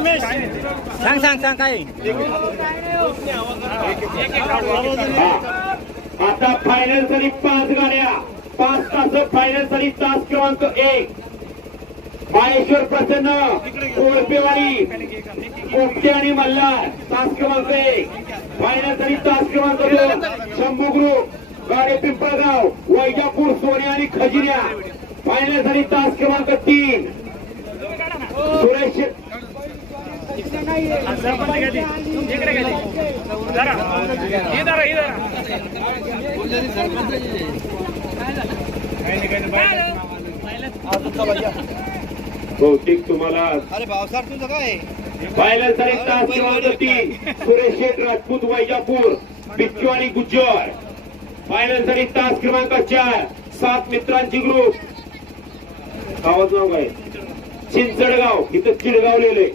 सांग काय आता फायनल साठी 5 गाड्या 5 तास फायनल साठी तास क्रमांक 1 माहेश्वर प्रसन्न कोळपेवाडी कोपटे आणि मल्हार तास क्रमांक 1 फायनल साठी तास क्रमांक 2 शंभू ग्रुप गाडे पिंपळगाव वैजापूर सोने आणि खजिन्या फायनल साठी तास क्रमांक 3 सुरेश बहुतेक तुम्हाला अरे भावसार तुझं काय फायनल साठी तास क्रमांक 3 सुरेश शेठ राजपूत वैजापूर बिच्चू आणि गुज्जर फायनल साठी तास क्रमांक 4 7 मित्रांची ग्रुप गावाचं नाव काय चिंचडगाव इथं चिडगाव लिहिलंय